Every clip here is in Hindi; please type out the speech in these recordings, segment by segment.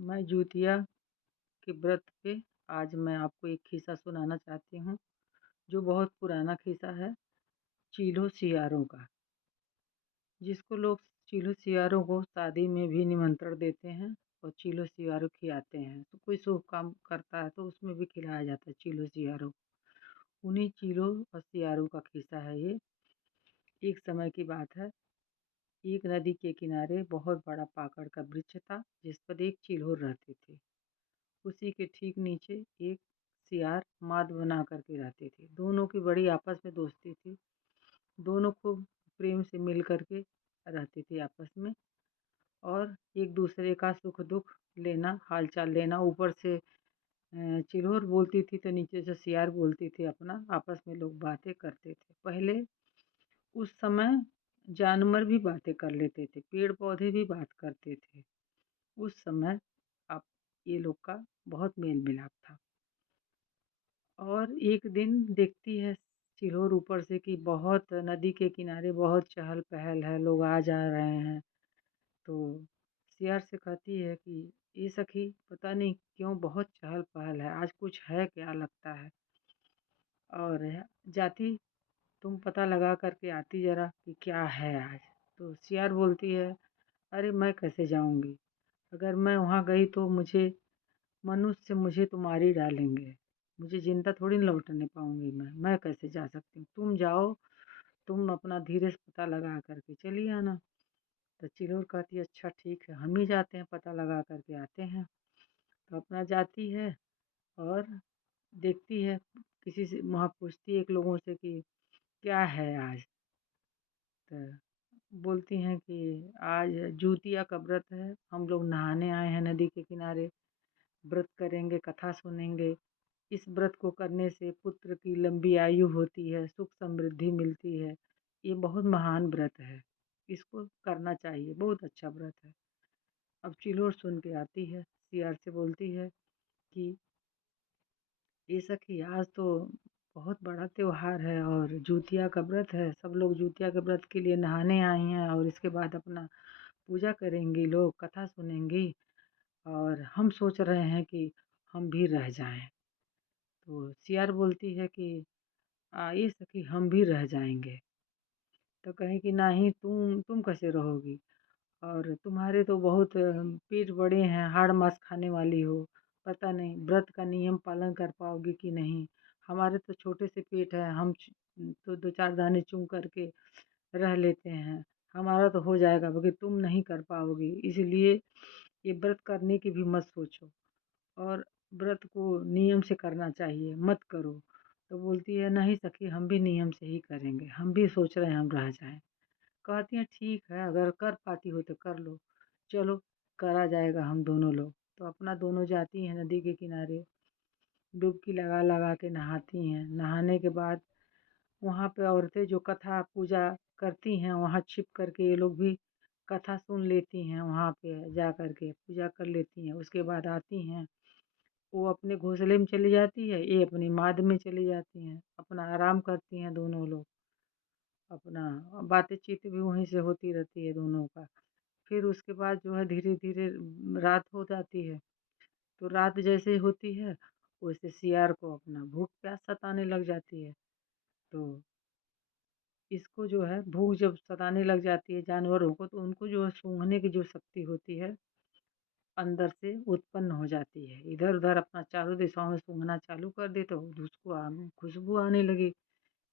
मैं जिउतिया के व्रत पे आज मैं आपको एक किस्सा सुनाना चाहती हूँ, जो बहुत पुराना किस्सा है, चीलो सियारों का। जिसको लोग चीलो सियारों को शादी में भी निमंत्रण देते हैं और चीलो सियारों खिलाते हैं। तो कोई शुभ काम करता है तो उसमें भी खिलाया जाता है चीलो सियारों। उन्हीं चीलो और सियारों का किस्सा है ये। एक समय की बात है, एक नदी के किनारे बहुत बड़ा पाकड़ का वृक्ष था, जिस पर एक चिल्होर रहती थी। उसी के ठीक नीचे एक सियार माद बना कर के रहती थी। दोनों की बड़ी आपस में दोस्ती थी। दोनों खूब प्रेम से मिल कर के रहती थी आपस में, और एक दूसरे का सुख दुख लेना, हालचाल लेना। ऊपर से चिल्होर बोलती थी तो नीचे से सियार बोलती थी अपना, आपस में लोग बातें करते थे। पहले उस समय जानवर भी बातें कर लेते थे, पेड़ पौधे भी बात करते थे। उस समय आप ये लोग का बहुत मेल मिलाप था। और एक दिन देखती है चिल्होर ऊपर से कि बहुत नदी के किनारे बहुत चहल पहल है, लोग आ जा रहे हैं। तो सियार से कहती है कि ये सखी, पता नहीं क्यों बहुत चहल पहल है, आज कुछ है क्या लगता है। और जाती, तुम पता लगा करके आती जरा कि क्या है आज। तो सियार बोलती है, अरे मैं कैसे जाऊंगी, अगर मैं वहाँ गई तो मनुष्य मुझे तो मार ही डालेंगे। मुझे जिंदा थोड़ी न लौटने पाऊंगी मैं कैसे जा सकती हूँ। तुम जाओ, तुम अपना धीरे से पता लगा करके चली आना। तो चिल्होर कहती है, अच्छा ठीक है, हम ही जाते हैं, पता लगा करके आते हैं। तो अपना जाती है और देखती है, किसी से वहाँ पूछती है एक लोगों से कि क्या है आज। तो बोलती हैं कि आज जिउतिया का व्रत है, हम लोग नहाने आए हैं नदी के किनारे, व्रत करेंगे, कथा सुनेंगे। इस व्रत को करने से पुत्र की लंबी आयु होती है, सुख समृद्धि मिलती है। ये बहुत महान व्रत है, इसको करना चाहिए, बहुत अच्छा व्रत है। अब चिल्होर सुन के आती है, सियार से बोलती है कि ये सखी, आज तो बहुत बड़ा त्योहार है और जिउतिया का व्रत है, सब लोग जिउतिया के व्रत के लिए नहाने आई हैं और इसके बाद अपना पूजा करेंगी, लोग कथा सुनेंगी। और हम सोच रहे हैं कि हम भी रह जाएं। तो सियार बोलती है कि ये सखी, हम भी रह जाएंगे। तो कहे कि नहीं, तुम कैसे रहोगी, और तुम्हारे तो बहुत पेट बड़े हैं, हाड़ मांस खाने वाली हो, पता नहीं व्रत का नियम पालन कर पाओगी कि नहीं। हमारे तो छोटे से पेट है, हम तो दो चार दाने चुन करके रह लेते हैं, हमारा तो हो जाएगा, बाकी तुम नहीं कर पाओगी। इसलिए ये व्रत करने की भी मत सोचो, और व्रत को नियम से करना चाहिए, मत करो। तो बोलती है, नहीं सखी, हम भी नियम से ही करेंगे, हम भी सोच रहे हैं हम रह जाएं। कहती हैं, ठीक है, अगर कर पाती हो तो कर लो, चलो करा जाएगा हम दोनों लोग। तो अपना दोनों जाती हैं नदी के किनारे, डुबकी लगा लगा के नहाती हैं। नहाने के बाद वहाँ पे औरतें जो कथा पूजा करती हैं, वहाँ छिप करके ये लोग भी कथा सुन लेती हैं, वहाँ पे जा कर के पूजा कर लेती हैं। उसके बाद आती हैं, वो अपने घोंसले में चली जाती है, ये अपनी माद में चली जाती हैं, अपना आराम करती हैं दोनों लोग। अपना बातचीत भी वहीं से होती रहती है दोनों का। फिर उसके बाद जो है धीरे धीरे रात हो जाती है। तो रात जैसे ही होती है, वैसे सियार को अपना भूख प्यास सताने लग जाती है। तो इसको जो है भूख जब सताने लग जाती है जानवरों को, तो उनको जो है सूंघने की जो शक्ति होती है अंदर से उत्पन्न हो जाती है। इधर उधर अपना चारों दिशाओं में सूंघना चालू कर दे, तो उसको खुशबू आने लगी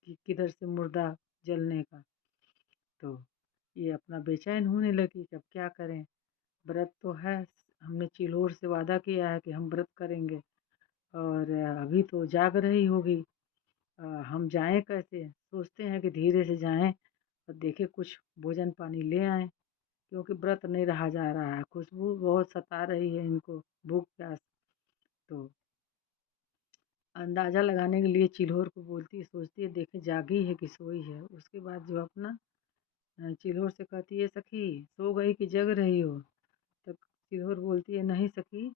कि किधर से मुर्दा जलने का। तो ये अपना बेचैन होने लगी कि अब क्या करें, व्रत तो है, हमने चिल्होर से वादा किया है कि हम व्रत करेंगे, और अभी तो जाग रही होगी। हम जाएं कैसे, सोचते हैं कि धीरे से जाएं और देखें कुछ भोजन पानी ले आएं, क्योंकि व्रत नहीं रहा जा रहा है, खुशबू बहुत सता रही है इनको, भूख प्यास। तो अंदाज़ा लगाने के लिए चिल्होर को बोलती है, सोचती है देखे जागी है कि सोई है। उसके बाद जो अपना चिल्होर से कहती है, सखी सो गई कि जग रही हो। तो चिल्होर बोलती है, नहीं सखी,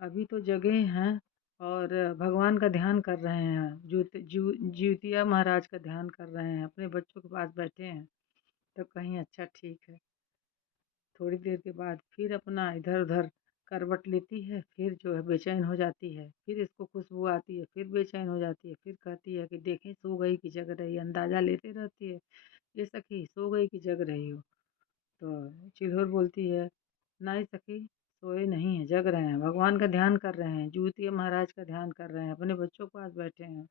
अभी तो जगे हैं और भगवान का ध्यान कर रहे हैं, जिउतिया महाराज का ध्यान कर रहे हैं, अपने बच्चों के पास बैठे हैं। तो कहीं अच्छा ठीक है। थोड़ी देर के बाद फिर अपना इधर उधर करवट लेती है, फिर जो है बेचैन हो जाती है, फिर इसको खुशबू आती है, फिर बेचैन हो जाती है, फिर कहती है कि देखें सो गई कि जग रही, अंदाज़ा लेते रहती है, ये सखी सो गई कि जग रही हो। तो चिल्होर बोलती है, नहीं सखी, सोए नहीं हैं, जग रहे हैं, भगवान का ध्यान कर रहे हैं, जूतिया महाराज का ध्यान कर रहे हैं, अपने बच्चों के पास बैठे हैं।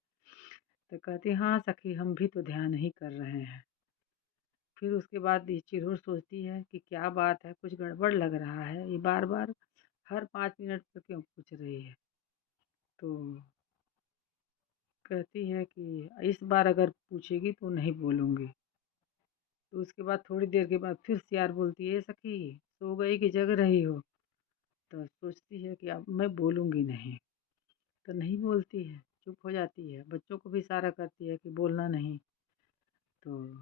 तो कहती हाँ सखी, हम भी तो ध्यान ही कर रहे हैं। फिर उसके बाद ये चिरहुर सोचती है कि क्या बात है, कुछ गड़बड़ लग रहा है, ये बार बार हर 5 मिनट पर क्यों पूछ रही है। तो कहती है कि इस बार अगर पूछेगी तो नहीं बोलूँगी। तो उसके बाद थोड़ी देर के बाद फिर सियार बोलती है, सखी सो गई कि जग रही हो। तो सोचती है कि अब मैं बोलूँगी नहीं। तो नहीं बोलती है, चुप हो जाती है, बच्चों को भी इशारा करती है कि बोलना नहीं। तो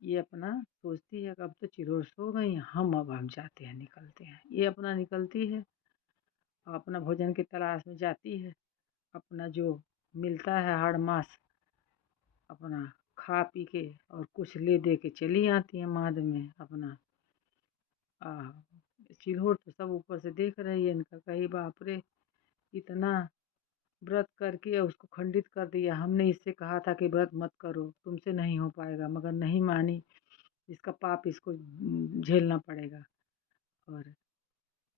ये अपना सोचती है कि अब तो चिरोर सो गई, अब हम जाते हैं, निकलते हैं। ये अपना निकलती है और अपना भोजन की तलाश में जाती है। अपना जो मिलता है हाड़ मास अपना खा पी के और कुछ ले दे के चली आती है माद में अपना। आ चिल्होर तो सब ऊपर से देख रही है इनका, कही बाप रे, इतना व्रत करके उसको खंडित कर दिया। हमने इससे कहा था कि व्रत मत करो, तुमसे नहीं हो पाएगा, मगर नहीं मानी। इसका पाप इसको झेलना पड़ेगा। और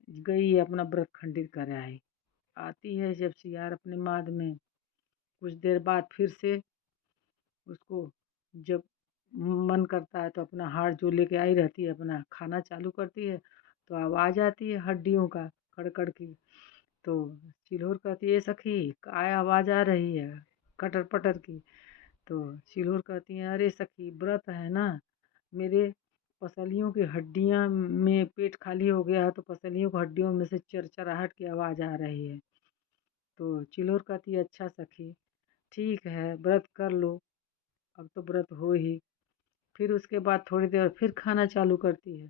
गई अपना व्रत खंडित कर आई। आती है जब सियार अपने माद में, कुछ देर बाद फिर से उसको जब मन करता है तो अपना हाड़ जो लेके आई रहती है अपना खाना चालू करती है, तो आवाज़ आती है हड्डियों का कड़कड़ की। तो चिल्होर कहती है, सखी काय आवाज़ आ रही है कटर पटर की। तो चिल्होर कहती है, अरे सखी व्रत है ना, मेरे पसलियों की हड्डियाँ में पेट खाली हो गया है, तो पसलियों की हड्डियों में से चरचराहट की आवाज़ आ रही है। तो चिल्होर कहती है, अच्छा सखी ठीक है, व्रत कर लो, अब तो व्रत हो ही। फिर उसके बाद थोड़ी देर फिर खाना चालू करती है,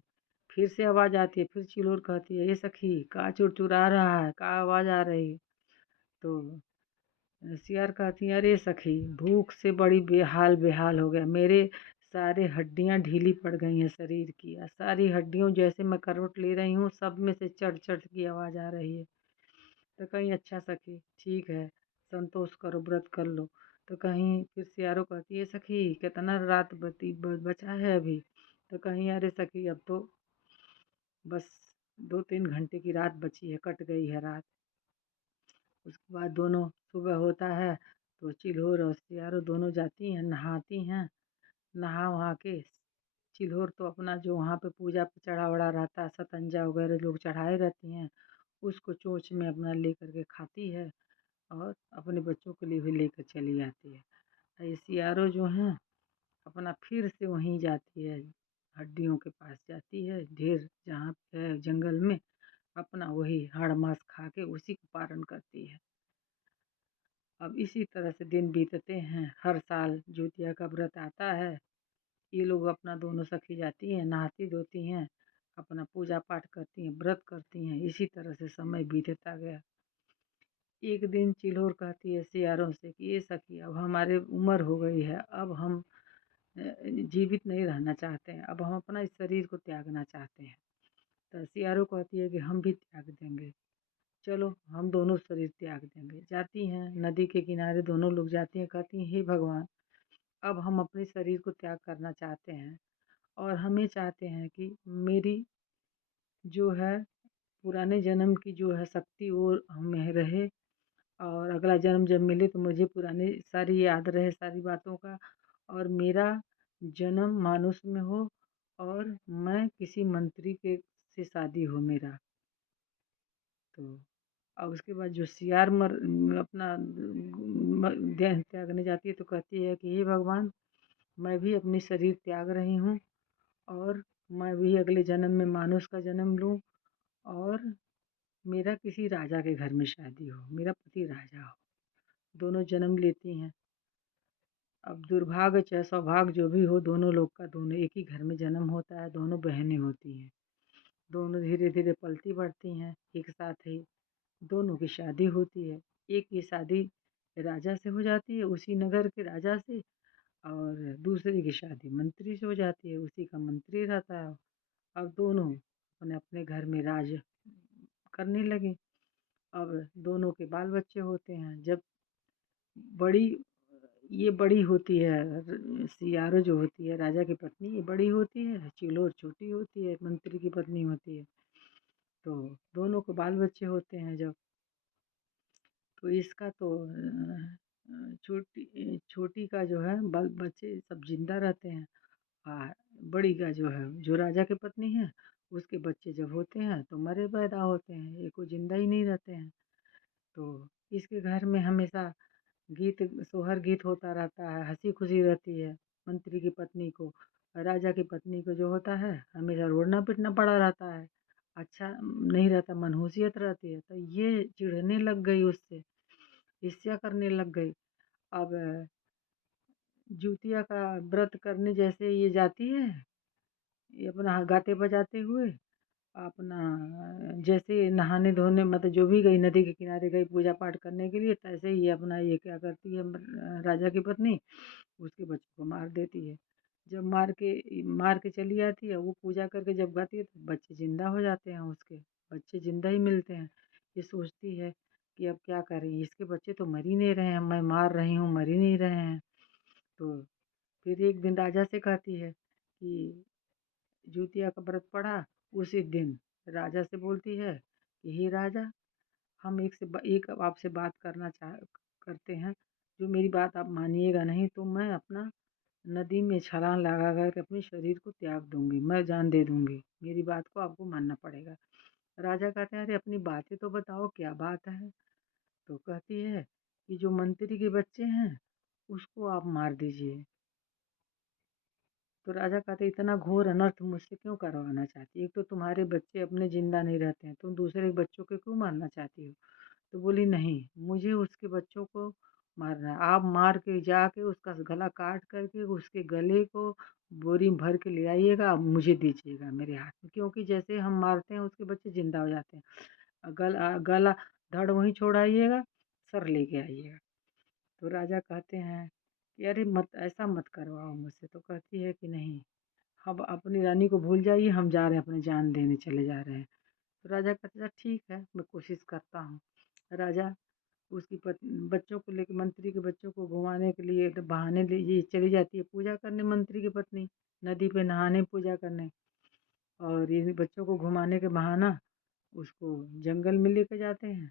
फिर से आवाज़ आती है, फिर चिल्होर कहती है, ये सखी का चुरचुरा रहा है, का आवाज़ आ रही है। तो सियार कहती है, अरे सखी भूख से बड़ी बेहाल बेहाल हो गया, मेरे सारे हड्डियां ढीली पड़ गई हैं शरीर की, सारी हड्डियों जैसे मैं करवट ले रही हूँ सब में से चढ़ चढ़ की आवाज़ आ रही है। तो कहीं अच्छा सखी ठीक है, संतोष करो, व्रत कर लो। तो कहीं फिर सियारो कहती है, सखी कितना रात बचा है अभी। तो कहीं अरे सखी अब तो बस 2-3 घंटे की रात बची है, कट गई है रात। उसके बाद दोनों सुबह होता है तो चिल्होर और सियारो दोनों जाती हैं, नहाती हैं। नहा वहा के चिल्होर तो अपना जो वहाँ पे पूजा पे चढ़ा वढ़ा रहता है, सतंजा वगैरह लोग चढ़ाए रहती हैं, उसको चोंच में अपना ले करके खाती है और अपने बच्चों के लिए भी लेकर चली आती है। और ये सियारो जो हैं अपना फिर से वहीं जाती है, हड्डियों के पास जाती है, ढेर जहाँ पे है जंगल में, अपना वही हाड़ मांस खा के उसी को पारण करती है। अब इसी तरह से दिन बीतते हैं। हर साल ज्योतिया का व्रत आता है, ये लोग अपना दोनों सखी जाती हैं, नहाती धोती हैं, अपना पूजा पाठ करती हैं, व्रत करती हैं, इसी तरह से समय बीतता गया। एक दिन चिल्होर कहती है सियारों से कि ये सखी अब हमारे उम्र हो गई है, अब हम जीवित नहीं रहना चाहते हैं, अब हम अपना इस शरीर को त्यागना चाहते हैं। तो सियारो कहती है कि हम भी त्याग देंगे, चलो हम दोनों शरीर त्याग देंगे। जाती हैं नदी के किनारे, दोनों लोग जाती हैं, कहती हैं हे भगवान, अब हम अपने शरीर को त्याग करना चाहते हैं और हमें चाहते हैं कि मेरी जो है पुराने जन्म की जो है शक्ति वो हमें रहे, और अगला जन्म जब मिले तो मुझे पुरानी सारी याद रहे सारी बातों का, और मेरा जन्म मानुष में हो और मैं किसी मंत्री के से शादी हो मेरा। तो और उसके बाद जो सियार अपना देह त्यागने जाती है तो कहती है कि हे भगवान, मैं भी अपनी शरीर त्याग रही हूँ और मैं भी अगले जन्म में मानुष का जन्म लूँ और मेरा किसी राजा के घर में शादी हो, मेरा पति राजा हो। दोनों जन्म लेती हैं। अब दुर्भाग्य चाहे सौभाग्य जो भी हो, दोनों लोग का दोनों एक ही घर में जन्म होता है, दोनों बहनें होती हैं। दोनों धीरे धीरे पलती बढ़ती हैं, एक साथ ही दोनों की शादी होती है। एक की शादी राजा से हो जाती है, उसी नगर के राजा से, और दूसरे की शादी मंत्री से हो जाती है, उसी का मंत्री रहता है। अब दोनों अपने अपने घर में राज करने लगी। अब दोनों के बाल बच्चे होते हैं। जब बड़ी ये बड़ी होती है, सियारो जो होती है राजा की पत्नी, ये बड़ी होती है, चिलोर छोटी होती है, मंत्री की पत्नी होती है। तो दोनों को बाल बच्चे होते हैं जब, तो इसका तो छोटी छोटी का जो है बाल बच्चे सब जिंदा रहते हैं। हाँ, बड़ी का जो है, जो राजा की पत्नी है, उसके बच्चे जब होते हैं तो मरे पैदा होते हैं, ये कोई जिंदा ही नहीं रहते हैं। तो इसके घर में हमेशा गीत सोहर गीत होता रहता है, हंसी खुशी रहती है। मंत्री की पत्नी को, राजा की पत्नी को जो होता है हमेशा रोना पिटना पड़ा रहता है, अच्छा नहीं रहता, मनहूसियत रहती है। तो ये चिढ़ने लग गई उससे, ईर्ष्या करने लग गई। अब जूतिया का व्रत करने जैसे ये जाती है, ये अपना गाते बजाते हुए अपना जैसे नहाने धोने, मतलब जो भी गई, नदी के किनारे गई पूजा पाठ करने के लिए, तैसे ही अपना ये क्या करती है, राजा की पत्नी उसके बच्चों को मार देती है। जब मार के चली आती है, वो पूजा करके जब गाती है तो बच्चे जिंदा हो जाते हैं, उसके बच्चे जिंदा ही मिलते हैं। ये सोचती है कि अब क्या करें, इसके बच्चे तो मर ही नहीं रहे हैं, मैं मार रही हूँ, मर ही नहीं रहे हैं। तो फिर एक दिन राजा से कहती है कि जूतिया का व्रत पड़ा, उसी दिन राजा से बोलती है कि हे राजा, हम एक आपसे बात करते हैं। जो मेरी बात आप मानिएगा नहीं तो मैं अपना नदी में छलांग लगा कर अपने शरीर को त्याग दूंगी, मैं जान दे दूंगी, मेरी बात को आपको मानना पड़ेगा। राजा कहते हैं अरे अपनी बातें तो बताओ, क्या बात है। तो कहती है कि जो मंत्री के बच्चे हैं उसको आप मार दीजिए। तो राजा कहते इतना घोर अनर्थ मुझसे क्यों करवाना चाहती है, एक तो तुम्हारे बच्चे अपने जिंदा नहीं रहते हैं, तुम दूसरे बच्चों को क्यों मारना चाहती हो। तो बोली नहीं, मुझे उसके बच्चों को मारना है, आप मार के जाके उसका गला काट करके उसके गले को बोरी में भर के ले आइएगा, आप मुझे दीजिएगा मेरे हाथ में, क्योंकि जैसे हम मारते हैं उसके बच्चे जिंदा हो जाते हैं। गला धड़ वहीं छोड़ आइएगा, सर लेके आइएगा। तो राजा कहते हैं कि अरे मत, ऐसा मत करवाओ मुझसे। तो कहती है कि नहीं, अब अपनी रानी को भूल जाइए, हम जा रहे हैं, अपनी जान देने चले जा रहे हैं। तो राजा कहते हैं ठीक है, मैं कोशिश करता हूँ। राजा बच्चों को लेकर, मंत्री के बच्चों को घुमाने के लिए तो बहाने लिए चली जाती है पूजा करने, मंत्री की पत्नी नदी पे नहाने पूजा करने, और ये बच्चों को घुमाने के बहाना उसको जंगल में लेके जाते हैं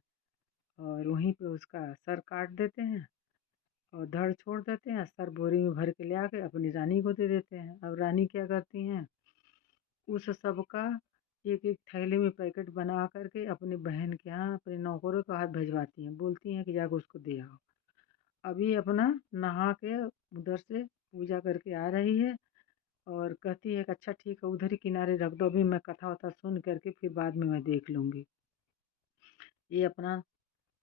और वहीं पे उसका सर काट देते हैं और धड़ छोड़ देते हैं, सर बोरी में भर के ले आके अपनी रानी को दे देते हैं। अब रानी क्या करती हैं, उस सब का एक एक थैले में पैकेट बना करके अपनी बहन के यहाँ अपने नौकरों के हाथ भिजवाती हैं, बोलती हैं कि जाकर उसको दे आओ। अभी अपना नहा के उधर से पूजा करके आ रही है और कहती है कि अच्छा ठीक है, उधर ही किनारे रख दो, अभी मैं कथा वथा सुन करके फिर बाद में मैं देख लूँगी। ये अपना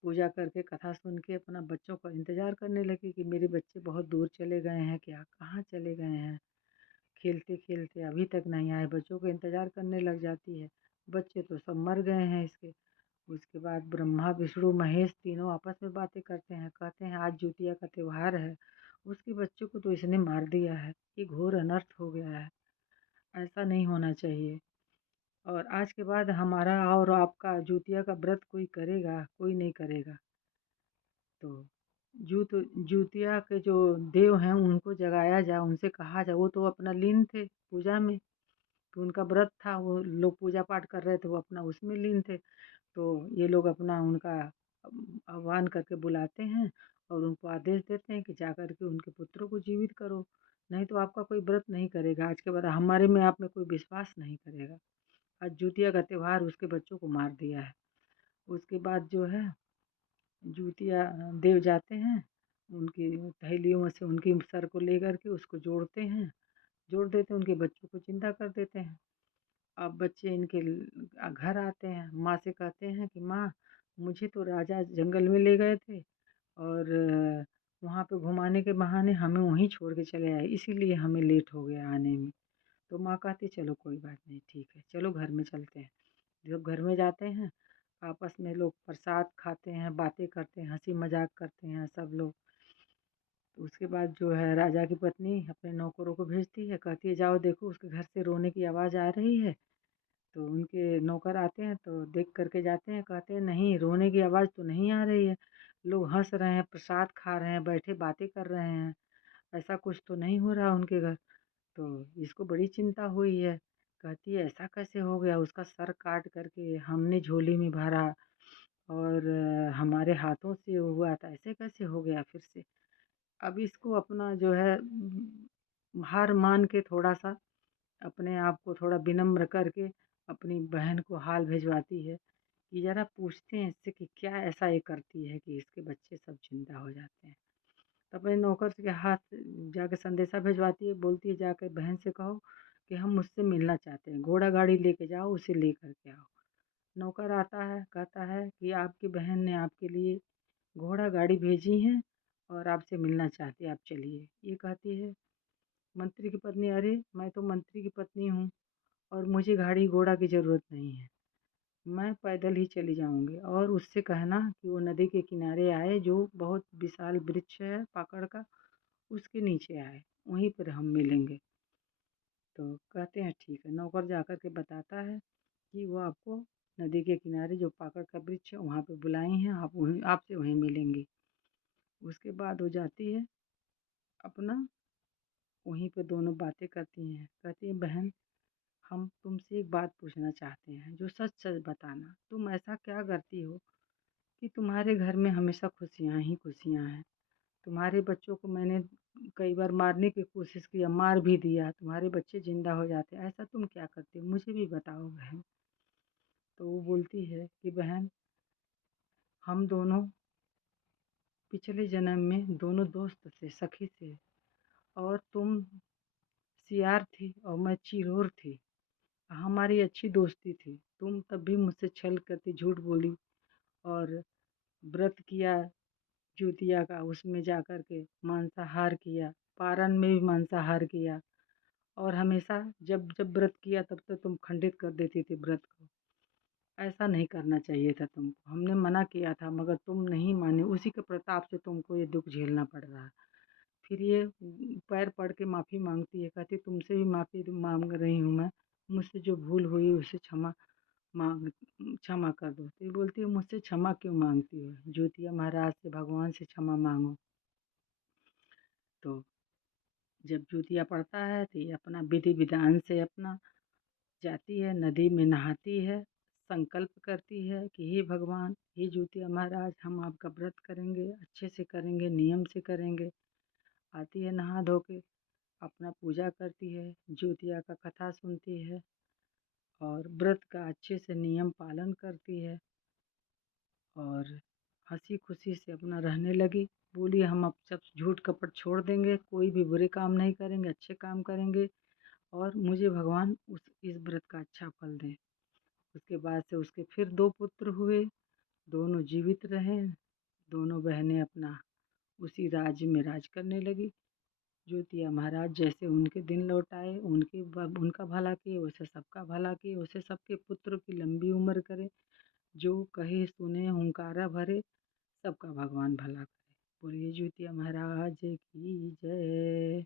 पूजा करके कथा सुन के अपना बच्चों का इंतज़ार करने लगी कि मेरे बच्चे बहुत दूर चले गए हैं क्या, कहाँ चले गए हैं, खेलते खेलते अभी तक नहीं आए, बच्चों का इंतज़ार करने लग जाती है। बच्चे तो सब मर गए हैं इसके। उसके बाद ब्रह्मा विष्णु महेश तीनों आपस में बातें करते हैं, कहते हैं आज जिउतिया का त्योहार है, उसके बच्चों को तो इसने मार दिया है, ये घोर अनर्थ हो गया है, ऐसा नहीं होना चाहिए। और आज के बाद हमारा और आपका जिउतिया का व्रत कोई करेगा, कोई नहीं करेगा। तो जिउतिया के जो देव हैं उनको जगाया जाए, उनसे कहा जाए, वो तो अपना लीन थे पूजा में, तो उनका व्रत था, वो लोग पूजा पाठ कर रहे थे, वो अपना उसमें लीन थे। तो ये लोग अपना उनका आह्वान करके बुलाते हैं और उनको आदेश देते हैं कि जा कर के उनके पुत्रों को जीवित करो, नहीं तो आपका कोई व्रत नहीं करेगा, आज के बाद हमारे में आप में कोई विश्वास नहीं करेगा। आज जिउतिया का त्योहार उसके बच्चों को मार दिया है। उसके बाद जो है जिउतिया देव जाते हैं, उनकी थैलियों में से उनकी सर को ले कर के उसको जोड़ देते हैं, उनके बच्चों को जिंदा कर देते हैं। अब बच्चे इनके घर आते हैं, माँ से कहते हैं कि माँ, मुझे तो राजा जंगल में ले गए थे और वहाँ पे घुमाने के बहाने हमें वहीं छोड़ के चले आए, इसीलिए हमें लेट हो गया आने में। तो माँ कहती चलो कोई बात नहीं, ठीक है, चलो घर में चलते हैं। जब घर में जाते हैं, आपस में लोग प्रसाद खाते हैं, बातें करते हैं, हंसी मजाक करते हैं सब लोग। तो उसके बाद जो है राजा की पत्नी अपने नौकरों को भेजती है, कहती है जाओ देखो उसके घर से रोने की आवाज़ आ रही है, तो उनके नौकर आते हैं तो देख कर के जाते हैं, कहते हैं नहीं रोने की आवाज़ तो नहीं आ रही है, लोग हँस रहे हैं, प्रसाद खा रहे हैं, बैठे बातें कर रहे हैं, ऐसा कुछ तो नहीं हो रहा उनके घर। तो इसको बड़ी चिंता हुई है, कहती है ऐसा कैसे हो गया? उसका सर काट कर के हमने झोली में भरा और हमारे हाथों से हुआ था, ऐसे कैसे हो गया फिर से? अब इसको अपना जो है हार मान के थोड़ा-सा अपने आप को थोड़ा विनम्र करके अपनी बहन को हाल भिजवाती है कि ज़रा पूछते हैं इससे कि क्या ऐसा ये करती है कि इसके बच्चे सब ज़िंदा हो जाते हैं। तो अपने नौकर के हाथ जाके संदेशा भिजवाती है, बोलती है जाके बहन से कहो कि हम मुझसे मिलना चाहते हैं, घोड़ा गाड़ी लेके जाओ उसे लेकर के आओ। नौकर आता है, कहता है कि आपकी बहन ने आपके लिए घोड़ा गाड़ी भेजी है और आपसे मिलना चाहती है, आप चलिए। ये कहती है मंत्री की पत्नी, अरे मैं तो मंत्री की पत्नी हूँ और मुझे गाड़ी घोड़ा की ज़रूरत नहीं है, मैं पैदल ही चली जाऊँगी और उससे कहना कि वो नदी के किनारे आए जो बहुत विशाल वृक्ष है पाकड़ का, उसके नीचे आए, वहीं पर हम मिलेंगे। तो कहते हैं ठीक है, नौकर जाकर के बताता है कि वो आपको नदी के किनारे जो पाकड़ का वृक्ष है वहाँ पे बुलाई हैं, आप वहीं आपसे वहीं मिलेंगी। उसके बाद वो जाती है अपना वहीं पे दोनों बातें करती हैं, कहती हैं बहन हम तुमसे एक बात पूछना चाहते हैं, जो सच-सच बताना, तुम ऐसा क्या करती हो कि तुम्हारे घर में हमेशा खुशियाँ ही खुशियाँ हैं? तुम्हारे बच्चों को मैंने कई बार मारने की कोशिश किया, मार भी दिया, तुम्हारे बच्चे ज़िंदा हो जाते हैं, ऐसा तुम क्या करती हो? मुझे भी बताओ बहन। तो वो बोलती है कि बहन हम दोनों पिछले जन्म में दोनों दोस्त थे, सखी थे और तुम सियार थी और मैं चिरौर थी। हमारी अच्छी दोस्ती थी। तुम तब भी मुझसे छल करती, झूठ बोली और व्रत किया ज्यूतिया का, उसमें जा कर के मांसाहार किया, पारण में भी मांसाहार किया और हमेशा जब जब व्रत किया तब तक तुम खंडित कर देती थी व्रत को। ऐसा नहीं करना चाहिए था तुमको, हमने मना किया था मगर तुम नहीं मानी, उसी के प्रताप से तुमको ये दुःख झेलना पड़ रहा है। फिर ये पैर पड़ के माफ़ी माँगती है, कहती है तुमसे भी माफ़ी माँग रही हूँ मैं, मुझसे जो भूल हुई उसे माँग क्षमा कर दो। तो ये बोलती है मुझसे क्षमा क्यों माँगती हो? ज्योतिया महाराज से भगवान से क्षमा माँगो। तो जब ज्योतिया पड़ता है तो ये अपना विधि विधान से अपना जाती है, नदी में नहाती है, संकल्प करती है कि हे भगवान, हे ज्योतिया महाराज हम आपका व्रत करेंगे, अच्छे से करेंगे, नियम से करेंगे। आती है नहा धो के, अपना पूजा करती है, ज्योतिया का कथा सुनती है और व्रत का अच्छे से नियम पालन करती है और हँसी खुशी से अपना रहने लगी। बोली हम अब सब झूठ कपट छोड़ देंगे, कोई भी बुरे काम नहीं करेंगे, अच्छे काम करेंगे और मुझे भगवान इस व्रत का अच्छा फल दें। उसके बाद से उसके फिर 2 पुत्र हुए, दोनों जीवित रहे, दोनों बहनें अपना उसी राज्य में राज करने लगी। ज्योतिया महाराज जैसे उनके दिन लौट आए, उनका भला किए, वैसे सबका भला किए, वैसे सबके पुत्र की लंबी उम्र करे, जो कहे सुने हुंकारा भरे, सबका भगवान भला करे। बोलिए ज्योतिया महाराज की जय।